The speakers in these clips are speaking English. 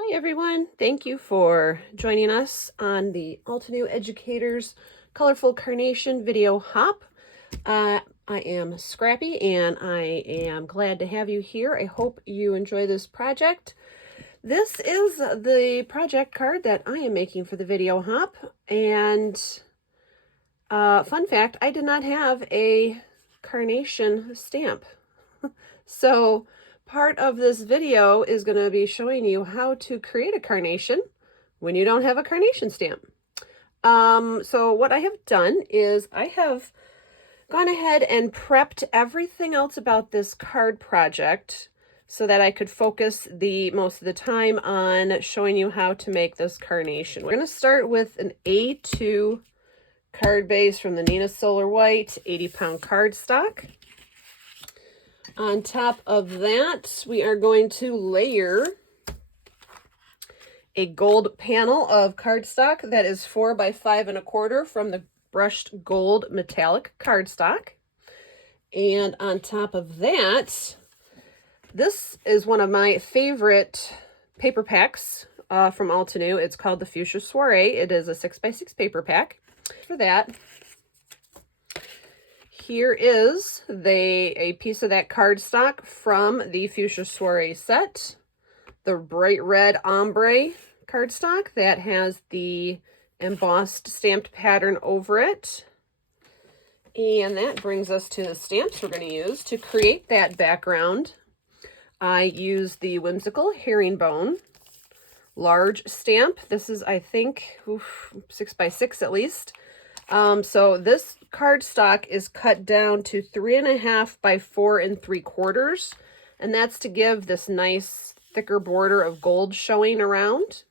Hi everyone, thank you for joining us on the Altenew Educators Colorful Carnation video hop. I am Scrappy and I am glad to have you here. I hope you enjoy this project. This is the project card that I am making for the video hop, and fun fact, I did not have a carnation stamp. So part of this video is going to be showing you how to create a carnation when you don't have a carnation stamp. So what I have done is I have gone ahead and prepped everything else about this card project so that I could focus most of the time on showing you how to make this carnation. We're going to start with an A2 card base from the Nina Solar White 80-pound cardstock. On top of that, we are going to layer a gold panel of cardstock that is 4 by 5 1/4 from the brushed gold metallic cardstock. And on top of that, this is one of my favorite paper packs from Altenew. It's called the Fuchsia Soiree. It is a 6 by 6 paper pack. For that, here is a piece of that cardstock from the Fuchsia Soiree set, the bright red ombre cardstock that has the embossed stamped pattern over it. And that brings us to the stamps we're going to use to create that background. I use the Whimsical Herringbone large stamp. This is, I think, 6 by 6 at least. So this cardstock is cut down to 3.5 by 4 3/4, and that's to give this nice thicker border of gold showing around.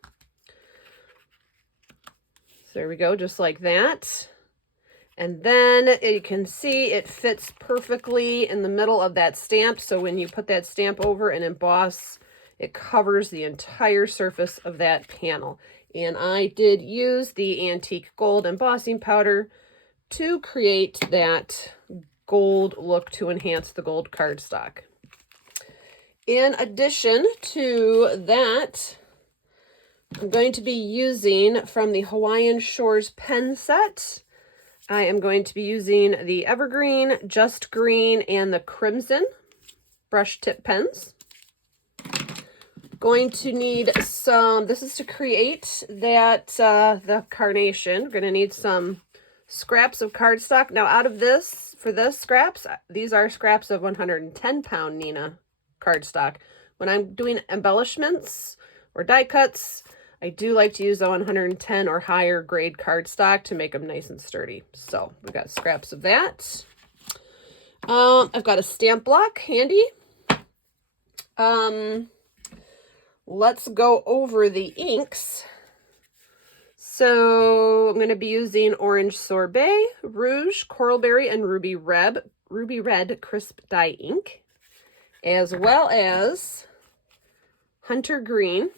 So there we go, just like that. And then you can see it fits perfectly in the middle of that stamp. So when you put that stamp over and emboss, it covers the entire surface of that panel. And I did use the antique gold embossing powder to create that gold look to enhance the gold cardstock. In addition to that, I'm going to be using from the Hawaiian Shores pen set. I am going to be using the Evergreen, Just Green, and the Crimson brush tip pens. Going to need some, this is to create that, the carnation. We're going to need some scraps of cardstock. Now out of this, for this scraps, these are scraps of 110-pound Nina cardstock. When I'm doing embellishments or die cuts, I do like to use the 110 or higher grade cardstock to make them nice and sturdy. So we've got scraps of that. I've got a stamp block handy. Let's go over the inks. So I'm going to be using Orange Sorbet, Rouge, Coralberry, and Ruby Red Crisp Dye ink, as well as Hunter Green.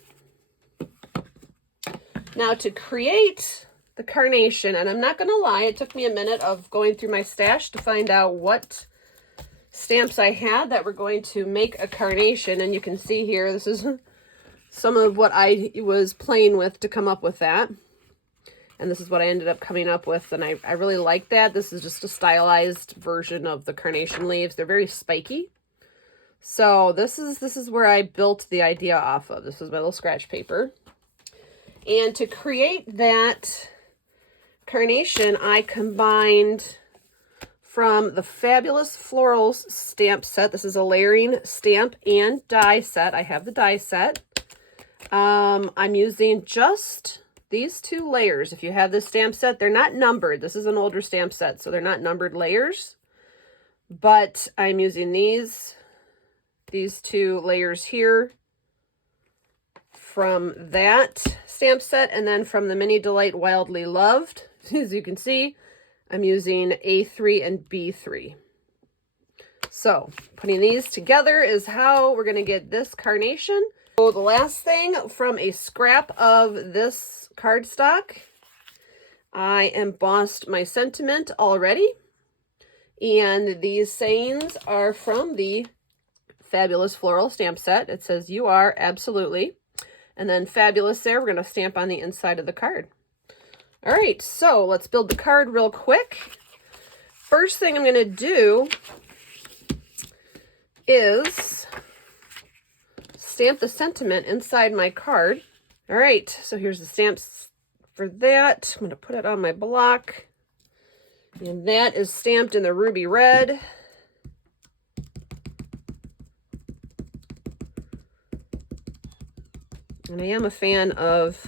Now to create the carnation, and I'm not going to lie, it took me a minute of going through my stash to find out what stamps I had that were going to make a carnation. And you can see here, this is some of what I was playing with to come up with that. And this is what I ended up coming up with, and I really like that. This is just a stylized version of the carnation leaves. They're very spiky. So this is where I built the idea off of. This is my little scratch paper. And to create that carnation, I combined from the Fabulous Florals stamp set. This is a layering stamp and die set. I have the die set. I'm using just these 2 layers. If you have this stamp set, they're not numbered. This is an older stamp set, so they're not numbered layers. But I'm using these 2 layers here from that stamp set, and then from the Mini Delight Wildly Loved. As you can see, I'm using A3 and B3. So putting these together is how we're going to get this carnation. So the last thing, from a scrap of this cardstock, I embossed my sentiment already. And these sayings are from the Fabulous Floral stamp set. It says, "You are absolutely." And then fabulous there, we're going to stamp on the inside of the card. All right, so let's build the card real quick. First thing I'm going to do is stamp the sentiment inside my card. All right, so here's the stamps for that. I'm going to put it on my block. And that is stamped in the ruby red. And I am a fan of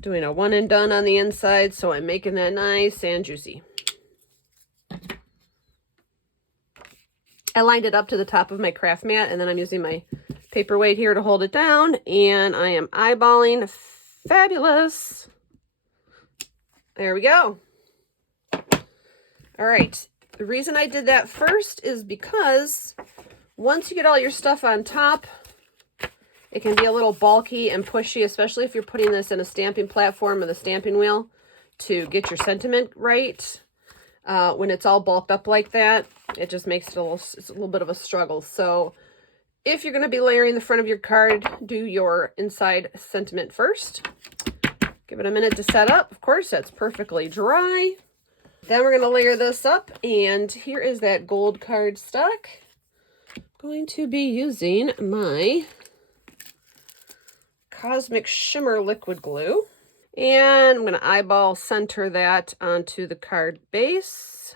doing a one and done on the inside, so I'm making that nice and juicy. I lined it up to the top of my craft mat, and then I'm using my paperweight here to hold it down, and I am eyeballing fabulous. There we go. All right. The reason I did that first is because once you get all your stuff on top, it can be a little bulky and pushy, especially if you're putting this in a stamping platform with a stamping wheel to get your sentiment right. When it's all bulked up like that, it just makes it it's a little bit of a struggle. So if you're going to be layering the front of your card, do your inside sentiment first. Give it a minute to set up. Of course, that's perfectly dry. Then we're going to layer this up, and here is that gold cardstock. I'm going to be using my Cosmic Shimmer liquid glue, and I'm going to eyeball center that onto the card base.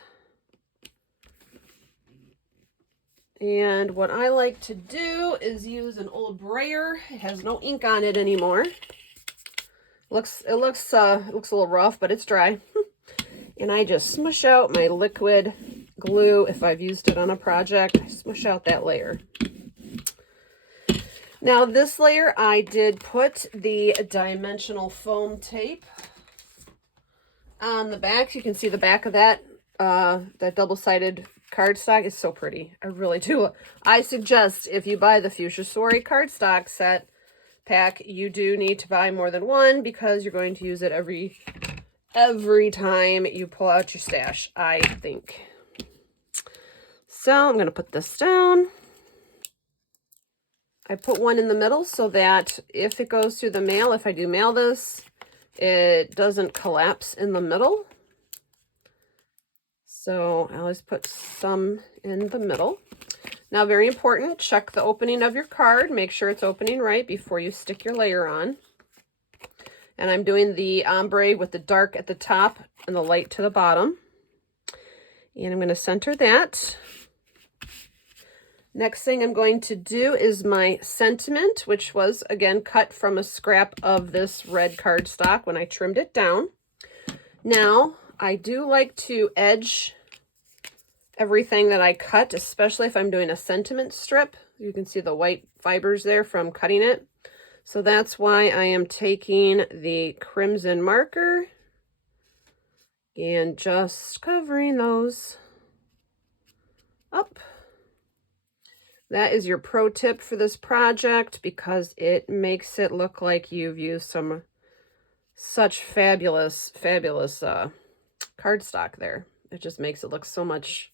And what I like to do is use an old brayer. It has no ink on it anymore. It looks a little rough, but it's dry. And I just smush out my liquid glue. If I've used it on a project, I smush out that layer. Now this layer, I did put the dimensional foam tape on the back. You can see the back of that, that double-sided cardstock is so pretty. I really do. I suggest if you buy the Fuchsia Soiree cardstock set pack, you do need to buy more than one because you're going to use it every time you pull out your stash, I think. So I'm going to put this down. I put one in the middle so that if it goes through the mail, if I do mail this, it doesn't collapse in the middle. So I always put some in the middle. Now, very important, check the opening of your card. Make sure it's opening right before you stick your layer on. And I'm doing the ombre with the dark at the top and the light to the bottom. And I'm going to center that. Next thing I'm going to do is my sentiment, which was, again, cut from a scrap of this red cardstock when I trimmed it down. Now, I do like to edge everything that I cut, especially if I'm doing a sentiment strip. You can see the white fibers there from cutting it. So that's why I am taking the crimson marker and just covering those up. That is your pro tip for this project because it makes it look like you've used such fabulous cardstock there. It just makes it look so much,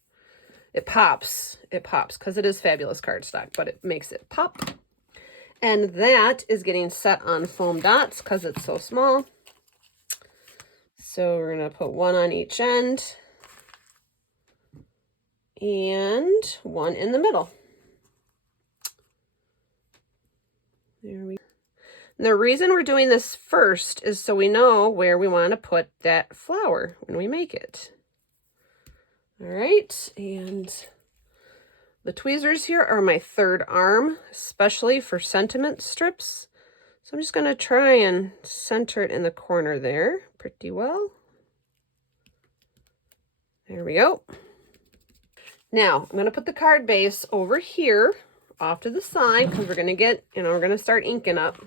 it pops because it is fabulous cardstock, but it makes it pop. And that is getting set on foam dots because it's so small. So we're going to put one on each end and one in the middle. There we go. And the reason we're doing this first is so we know where we want to put that flower when we make it. All right, and the tweezers here are my third arm, especially for sentiment strips. So I'm just going to try and center it in the corner there pretty well. There we go. Now, I'm going to put the card base over here off to the side because we're going to get, we're going to start inking up.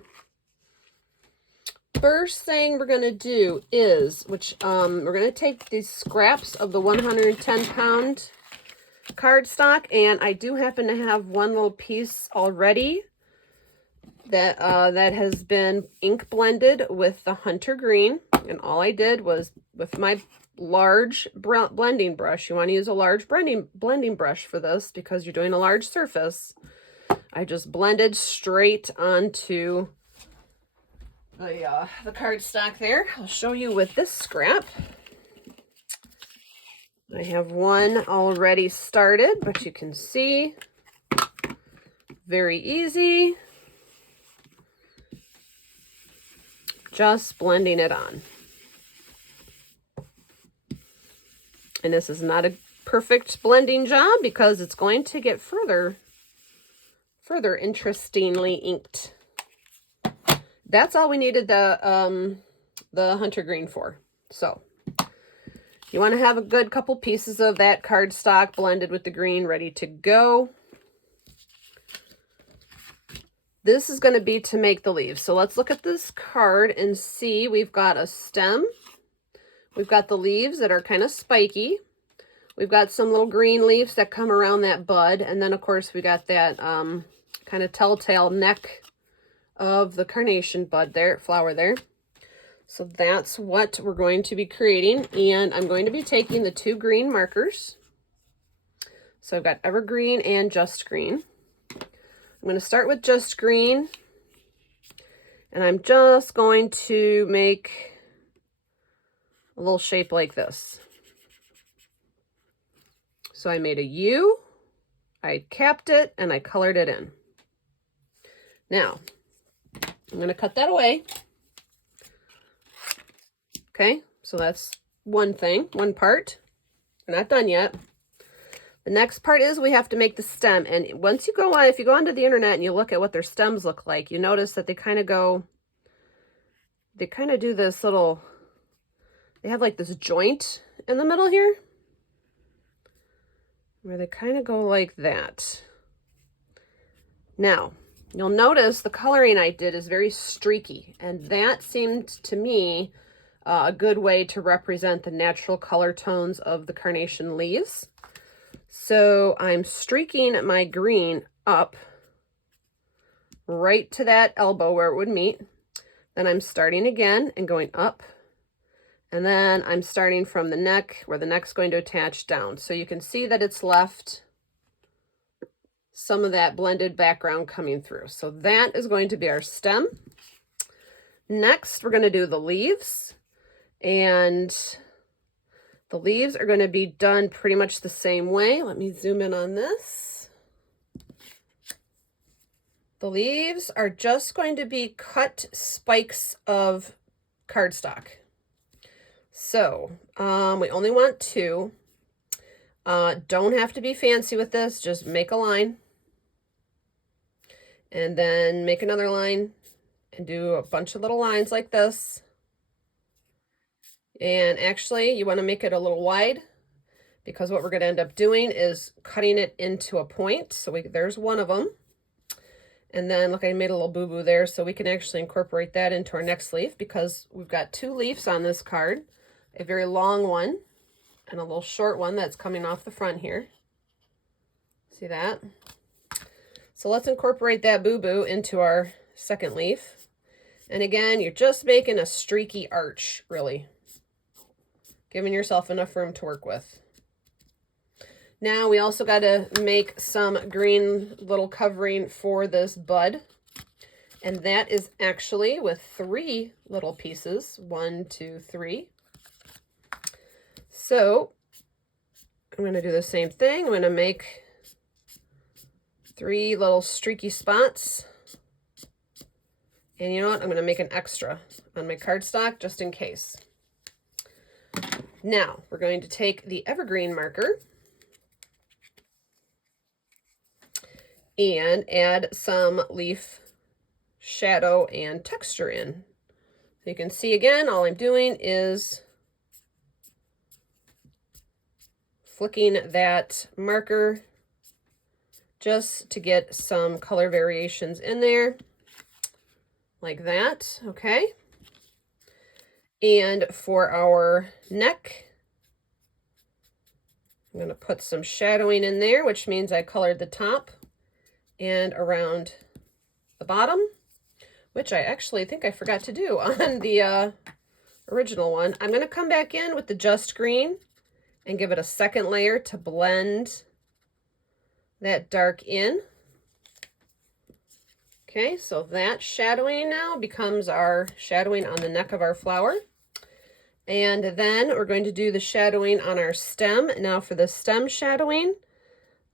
First thing we're going to do is, we're going to take these scraps of the 110-pound cardstock, and I do happen to have one little piece already that has been ink blended with the Hunter Green, and all I did was with my large blending brush. You want to use a large blending brush for this because you're doing a large surface. I just blended straight onto the cardstock there. I'll show you with this scrap. I have one already started, but you can see, very easy. Just blending it on. And this is not a perfect blending job because it's going to get further interestingly inked. That's all we needed the hunter green for. So you want to have a good couple pieces of that cardstock blended with the green ready to go. This is going to be to make the leaves. So let's look at this card and see. We've got a stem. We've got the leaves that are kind of spiky. We've got some little green leaves that come around that bud. And then, of course, we got that kind of telltale neck of the carnation bud there, flower there. So that's what we're going to be creating. And I'm going to be taking the 2 green markers. So I've got Evergreen and Just Green. I'm going to start with Just Green. And I'm just going to make a little shape like this. So I made a U, I capped it, and I colored it in. Now, I'm going to cut that away. Okay, so that's one thing, one part. We're not done yet. The next part is we have to make the stem. And once you go on, if you go onto the internet and you look at what their stems look like, you notice that they kind of do this little, they have like this joint in the middle here, where they kind of go like that. Now, you'll notice the coloring I did is very streaky, and that seemed to me a good way to represent the natural color tones of the carnation leaves. So I'm streaking my green up right to that elbow where it would meet. Then I'm starting again and going up. And then I'm starting from the neck where the neck's going to attach down. So you can see that it's left some of that blended background coming through. So that is going to be our stem. Next, we're going to do the leaves. And the leaves are going to be done pretty much the same way. Let me zoom in on this. The leaves are just going to be cut spikes of cardstock. So we only want 2. Don't have to be fancy with this. Just make a line. And then make another line and do a bunch of little lines like this. And actually, you want to make it a little wide because what we're going to end up doing is cutting it into a point. So there's one of them. And then look, I made a little boo-boo there, so we can actually incorporate that into our next leaf because we've got 2 leaves on this card, a very long one and a little short one that's coming off the front here. See that? So let's incorporate that boo-boo into our second leaf. And again, you're just making a streaky arch, really. Giving yourself enough room to work with. Now we also got to make some green little covering for this bud. And that is actually with 3 little pieces. 1, 2, 3. So I'm going to do the same thing. I'm going to make 3 little streaky spots. And you know what? I'm going to make an extra on my cardstock just in case. Now we're going to take the evergreen marker and add some leaf shadow and texture in. So you can see again, all I'm doing is flicking that marker just to get some color variations in there, like that, okay? And for our neck, I'm going to put some shadowing in there, which means I colored the top and around the bottom, which I actually think I forgot to do on the original one. I'm going to come back in with the Just Green and give it a second layer to blend that dark in. Okay, so that shadowing now becomes our shadowing on the neck of our flower. And then we're going to do the shadowing on our stem. Now for the stem shadowing,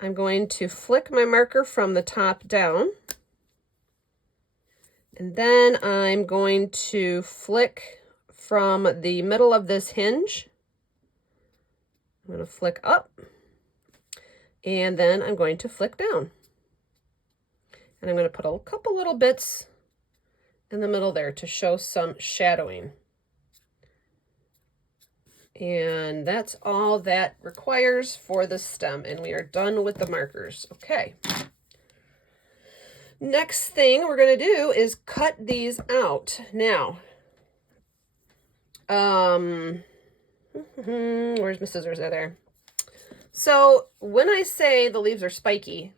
I'm going to flick my marker from the top down. And then I'm going to flick from the middle of this hinge. I'm going to flick up. And then I'm going to flick down. And I'm going to put a couple little bits in the middle there to show some shadowing. And that's all that requires for the stem. And we are done with the markers. Okay. Next thing we're going to do is cut these out. Now, where's my scissors? Are there? So when I say the leaves are spiky,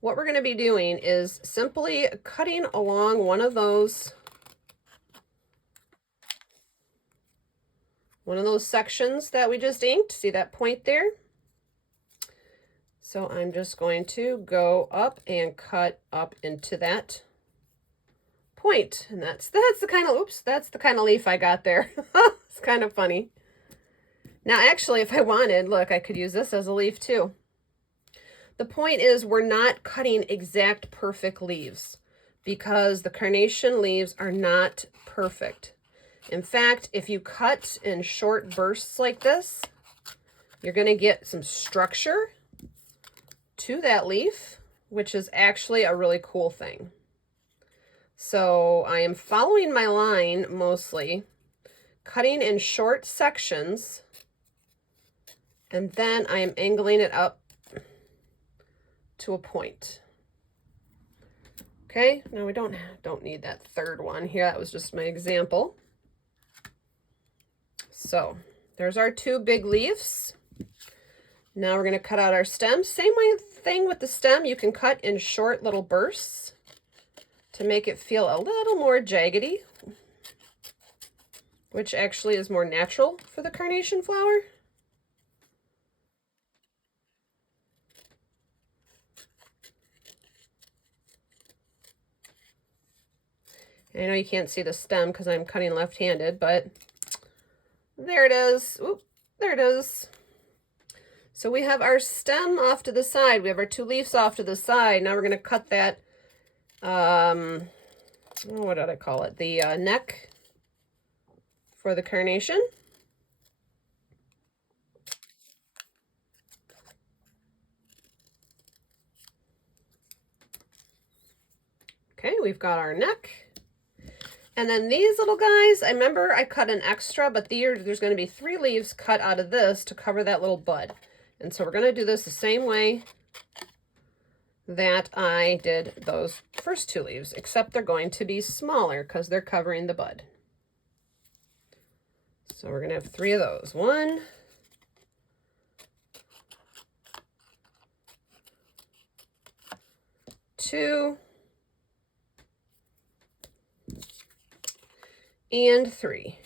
what we're going to be doing is simply cutting along one of those sections that we just inked. See that point there? So I'm just going to go up and cut up into that point. And that's the kind of, oops, that's the kind of leaf I got there. It's kind of funny. Now, actually, if I wanted, look, I could use this as a leaf too. The point is we're not cutting exact perfect leaves because the carnation leaves are not perfect. In fact, if you cut in short bursts like this, you're going to get some structure to that leaf, which is actually a really cool thing. So I am following my line mostly, cutting in short sections, and then I am angling it up to a point. Okay, now we don't need that third one here. That was just my example. So there's our two big leaves. Now we're going to cut out our stem. Same thing with the stem. You can cut in short little bursts to make it feel a little more jaggedy, which actually is more natural for the carnation flower. I know you can't see the stem because I'm cutting left-handed, but there it is. Oop, there it is. So we have our stem off to the side. We have our two leaves off to the side. Now we're going to cut that, what did I call it? The neck for the carnation. Okay, we've got our neck. And then these little guys, I remember I cut an extra, but there's going to be 3 leaves cut out of this to cover that little bud. And so we're going to do this the same way that I did those first 2 leaves, except they're going to be smaller because they're covering the bud. So we're going to have 3 of those. 1, 2, and 3.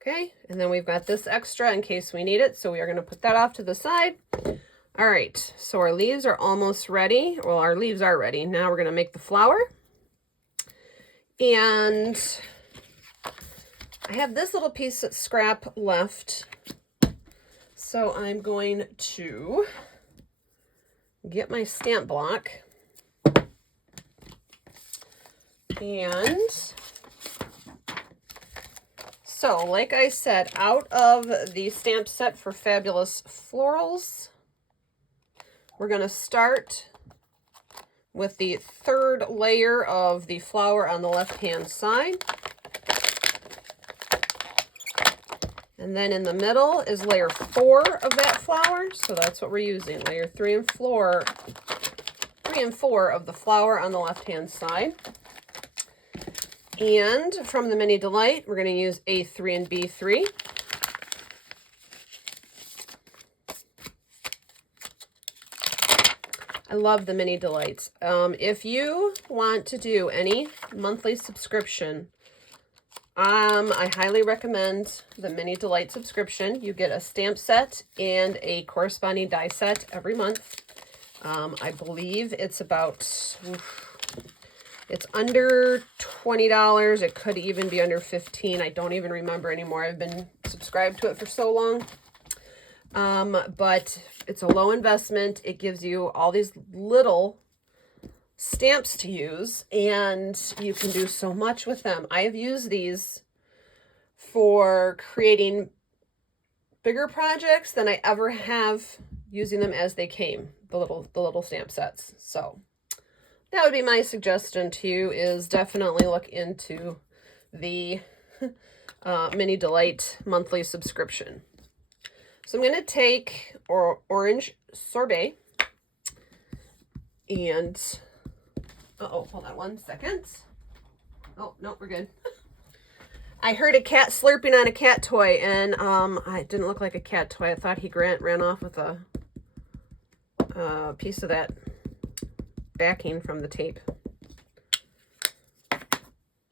Okay, and then we've got this extra in case we need it, so we are going to put that off to the side. All right, so our leaves are almost ready. Well, our leaves are ready. Now we're going to make the flower. And I have this little piece of scrap left, so I'm going to get my stamp block. And so, like I said, out of the stamp set for Fabulous Florals, we're going to start with the 3rd layer of the flower on the left-hand side. And then in the middle is layer 4 of that flower, so that's what we're using, layer 3 and 4 of the flower on the left-hand side. And from the Mini Delight, we're going to use A3 and B3. I love the Mini Delights. If you want to do any monthly subscription, I highly recommend the Mini Delight subscription. You get a stamp set and a corresponding die set every month. I believe it's about, it's under $20. It could even be under $15. I don't even remember anymore. I've been subscribed to it for so long. But it's a low investment. It gives you all these little stamps to use, and you can do so much with them. I have used these for creating bigger projects than I ever have using them as they came, the little stamp sets. So that would be my suggestion to you, is definitely look into the Mini Delight monthly subscription. So I'm going to take Orange Sorbet and, hold on one second. Oh, no, we're good. I heard a cat slurping on a cat toy, and it didn't look like a cat toy. I thought he ran off with a piece of that backing from the tape.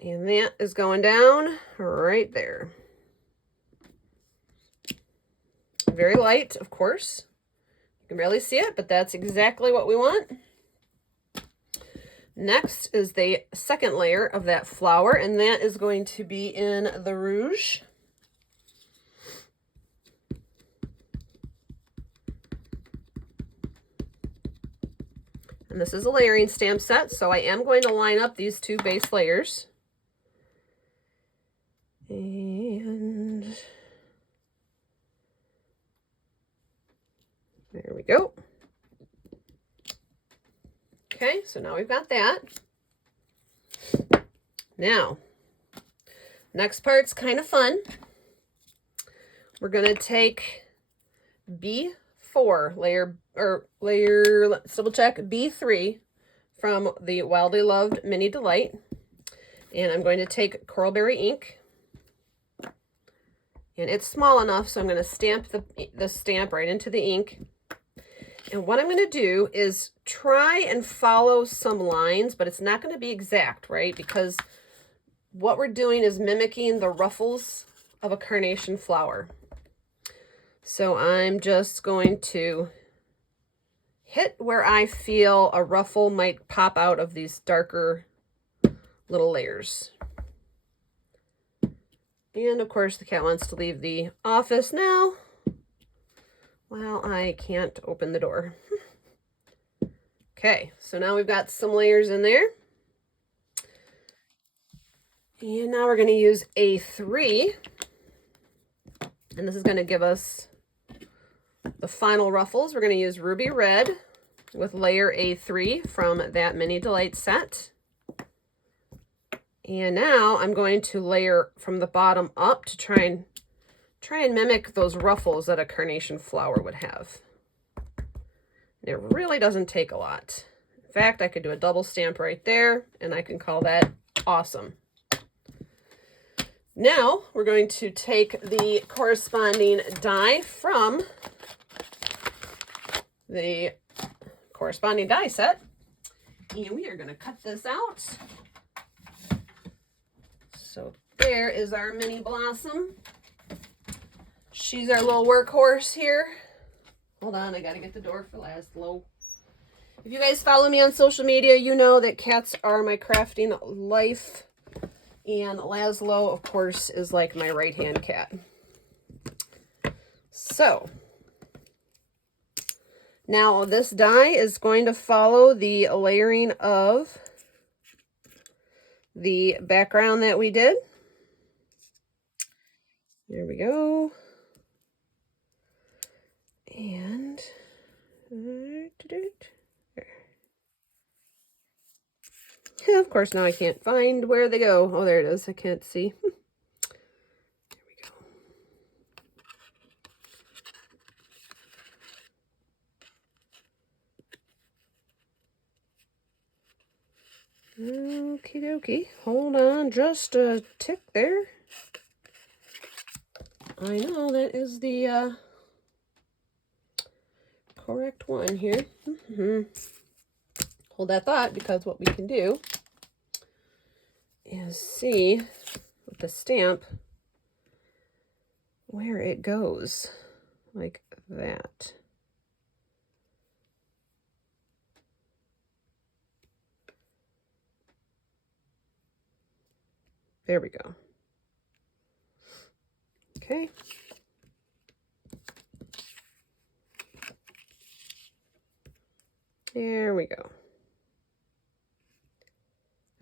And that is going down right there. Very light, of course. You can barely see it, but that's exactly what we want. Next is the second layer of that flower, and that is going to be in the Rouge. And this is a layering stamp set, so I am going to line up these two base layers. And there we go. Okay, so now we've got that. Now, next part's kind of fun. We're going to take B4 layer, let's double check, B3 from the Wildly Loved Mini Delight. And I'm going to take Coralberry ink. And it's small enough, so I'm going to stamp the stamp right into the ink. And what I'm going to do is try and follow some lines, but it's not going to be exact, right? Because what we're doing is mimicking the ruffles of a carnation flower. So I'm just going to hit where I feel a ruffle might pop out of these darker little layers. And of course the cat wants to leave the office now. Well, I can't open the door. Okay, so now we've got some layers in there. And now we're going to use A3. And this is going to give us the final ruffles. We're going to use Ruby Red with layer A3 from that Mini Delight set. And now I'm going to layer from the bottom up to try and mimic those ruffles that a carnation flower would have. And it really doesn't take a lot. In fact, I could do a double stamp right there, and I can call that awesome. Now we're going to take the corresponding die from the corresponding die set, and we are going to cut this out. So there is our mini blossom. She's our little workhorse here. Hold on, I gotta get the door for Laszlo. If you guys follow me on social media, you know that cats are my crafting life. And Laszlo, of course, is like my right-hand cat. So, now this die is going to follow the layering of the background that we did. There we go. And of course now I can't find where they go. Oh, there it is. I can't see. There we go. Okie dokie. Hold on just a tick there. I know that is the correct one here. Hold that thought, because what we can do is see with the stamp where it goes, like that. There we go. Okay. There we go.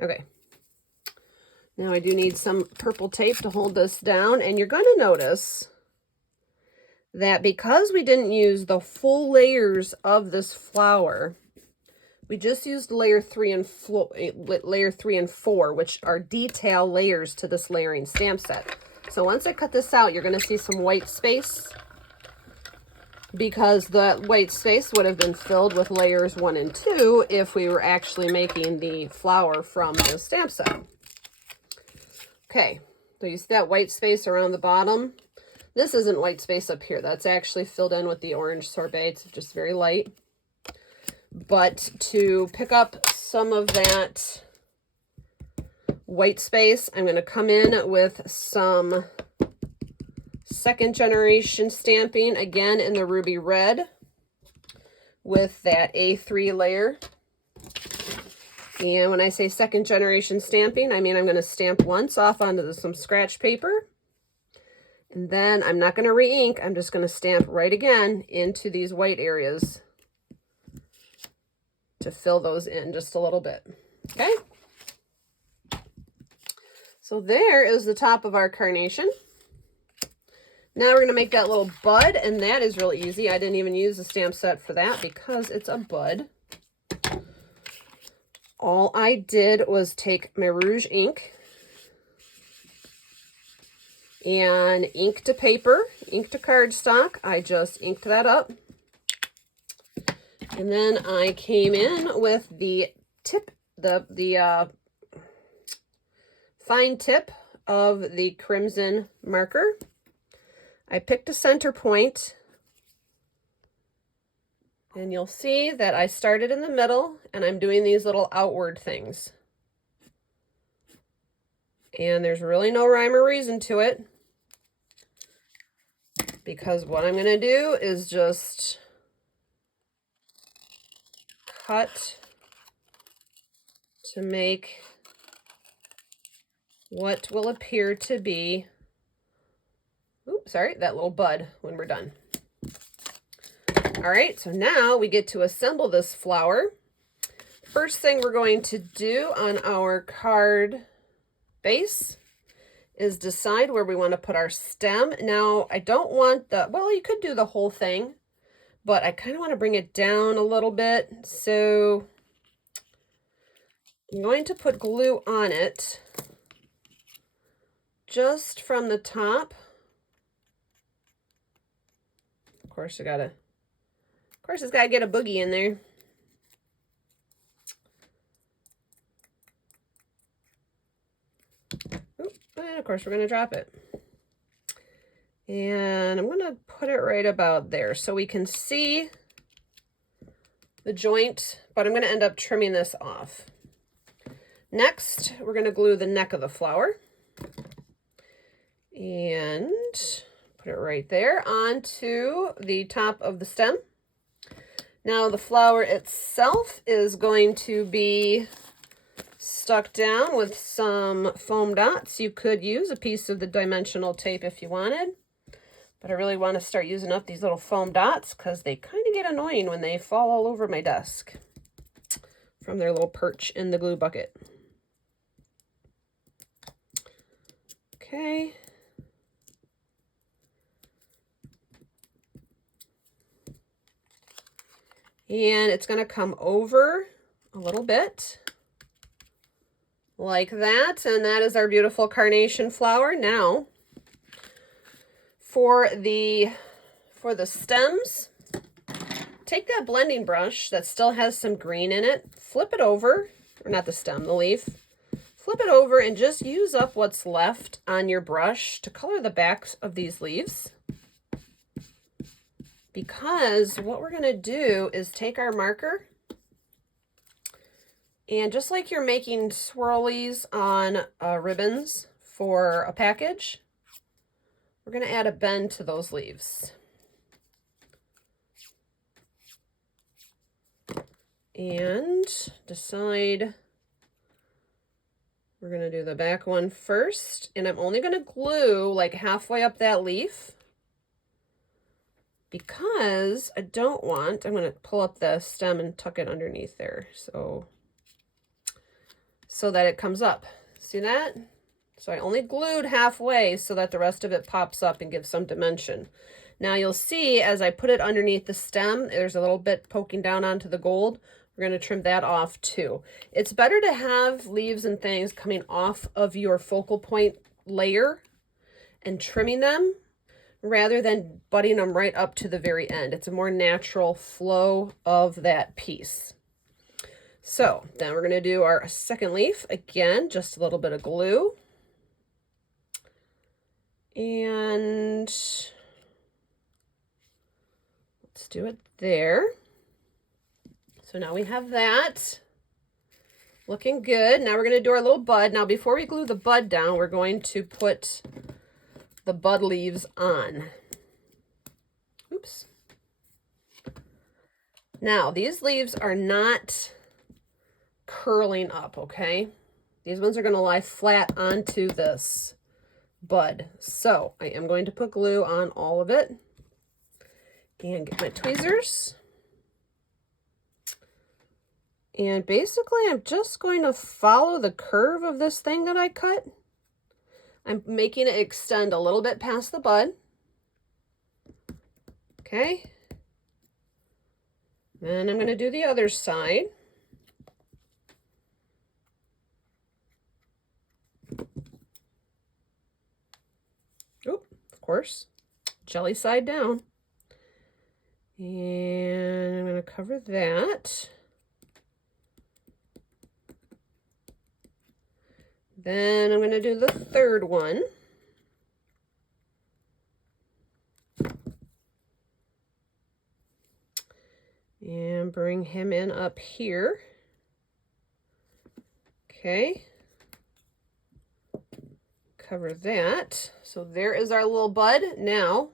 Okay. Now I do need some purple tape to hold this down, and you're going to notice that because we didn't use the full layers of this flower, we just used layer 3 and 4, which are detail layers to this layering stamp set. So once I cut this out, you're going to see some white space, because the white space would have been filled with layers 1 and 2 if we were actually making the flower from the stamp set. Okay, so you see that white space around the bottom? This isn't white space up here. That's actually filled in with the orange sorbet. It's just very light. But to pick up some of that white space, I'm going to come in with some second generation stamping, again in the ruby red, with that A3 layer. And when I say second generation stamping, I mean I'm going to stamp once off onto some scratch paper. And then I'm not going to re-ink. I'm just going to stamp right again into these white areas to fill those in just a little bit. Okay. So there is the top of our carnation. Now we're going to make that little bud, and that is really easy. I didn't even use a stamp set for that because it's a bud. All I did was take my Rouge ink and ink to paper, ink to cardstock. I just inked that up. And then I came in with the tip, the fine tip of the crimson marker. I picked a center point, and you'll see that I started in the middle, and I'm doing these little outward things. And there's really no rhyme or reason to it, because what I'm going to do is just cut to make what will appear to be, oops, sorry, that little bud when we're done. All right, so now we get to assemble this flower. First thing we're going to do on our card base is decide where we want to put our stem. Now, I don't want the, well, you could do the whole thing, but I kind of want to bring it down a little bit. So I'm going to put glue on it just from the top. Of course, it's got to get a boogie in there. And of course, we're going to drop it. And I'm going to put it right about there so we can see the joint, but I'm going to end up trimming this off. Next, we're going to glue the neck of the flower. And put it right there onto the top of the stem. Now the flower itself is going to be stuck down with some foam dots. You could use a piece of the dimensional tape if you wanted, but I really want to start using up these little foam dots because they kind of get annoying when they fall all over my desk from their little perch in the glue bucket. Okay. And it's going to come over a little bit like that. And that is our beautiful carnation flower. Now, for the stems, take that blending brush that still has some green in it, flip it over, or not the stem, the leaf. Flip it over and just use up what's left on your brush to color the backs of these leaves. Because what we're going to do is take our marker, and just like you're making swirlies on ribbons for a package, we're going to add a bend to those leaves. And decide We're going to do the back one first, and I'm only going to glue like halfway up that leaf because I don't want, I'm going to pull up the stem and tuck it underneath there so that it comes up. See that? So I only glued halfway so that the rest of it pops up and gives some dimension. Now you'll see as I put it underneath the stem, there's a little bit poking down onto the gold. We're going to trim that off too. It's better to have leaves and things coming off of your focal point layer and trimming them rather than butting them right up to the very end. It's a more natural flow of that piece. So then we're going to do our second leaf. Again, just a little bit of glue. And let's do it there. So now we have that looking good. Now we're going to do our little bud. Now before we glue the bud down, we're going to put the bud leaves on. Oops. Now these leaves are not curling up, okay? These ones are going to lie flat onto this bud. So I am going to put glue on all of it and get my tweezers. And basically I'm just going to follow the curve of this thing that I cut. I'm making it extend a little bit past the bud. Okay. Then I'm going to do the other side. Oh, of course, jelly side down. And I'm going to cover that. Then I'm going to do the third one. And bring him in up here. Okay. Cover that. So there is our little bud. Now,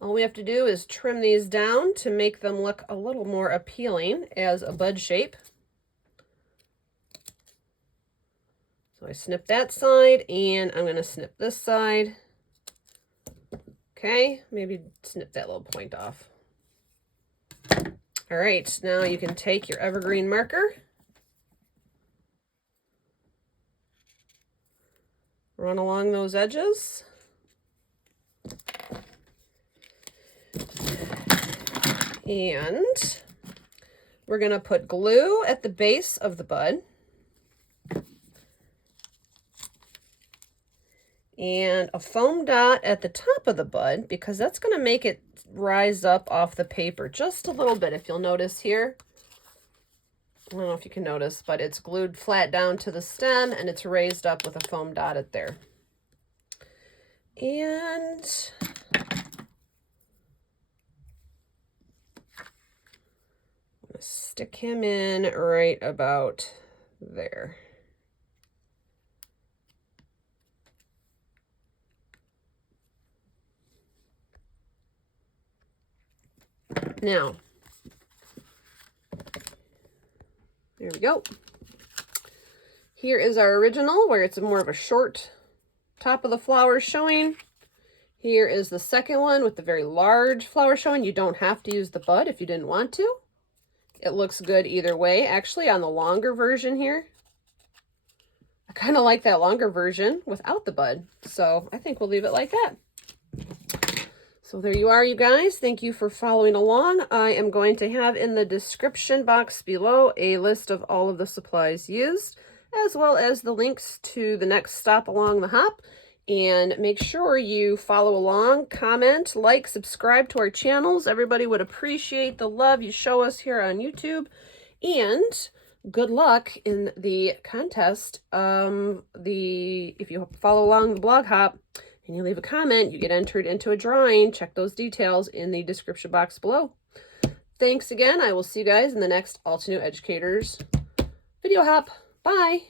all we have to do is trim these down to make them look a little more appealing as a bud shape. So I snip that side and I'm going to snip this side. Okay, maybe snip that little point off. All right, now you can take your evergreen marker, run along those edges. And we're going to put glue at the base of the bud. And a foam dot at the top of the bud because that's going to make it rise up off the paper just a little bit. If you'll notice here, I don't know if you can notice, but it's glued flat down to the stem and it's raised up with a foam dotted there. And I'm going to stick him in right about there. Now, there we go. Here is our original where it's more of a short top of the flower showing. Here is the second one with the very large flower showing. You don't have to use the bud if you didn't want to. It looks good either way. Actually, on the longer version here, I kind of like that longer version without the bud. So I think we'll leave it like that. So there you are, you guys. Thank you for following along. I am going to have in the description box below a list of all of the supplies used, as well as the links to the next stop along the hop. And make sure you follow along, comment, like, subscribe to our channels. Everybody would appreciate the love you show us here on YouTube. And good luck in the contest. If you follow along the blog hop, and you leave a comment, you get entered into a drawing. Check those details in the description box below. Thanks again. I will see you guys in the next Altenew Educators video hop. Bye.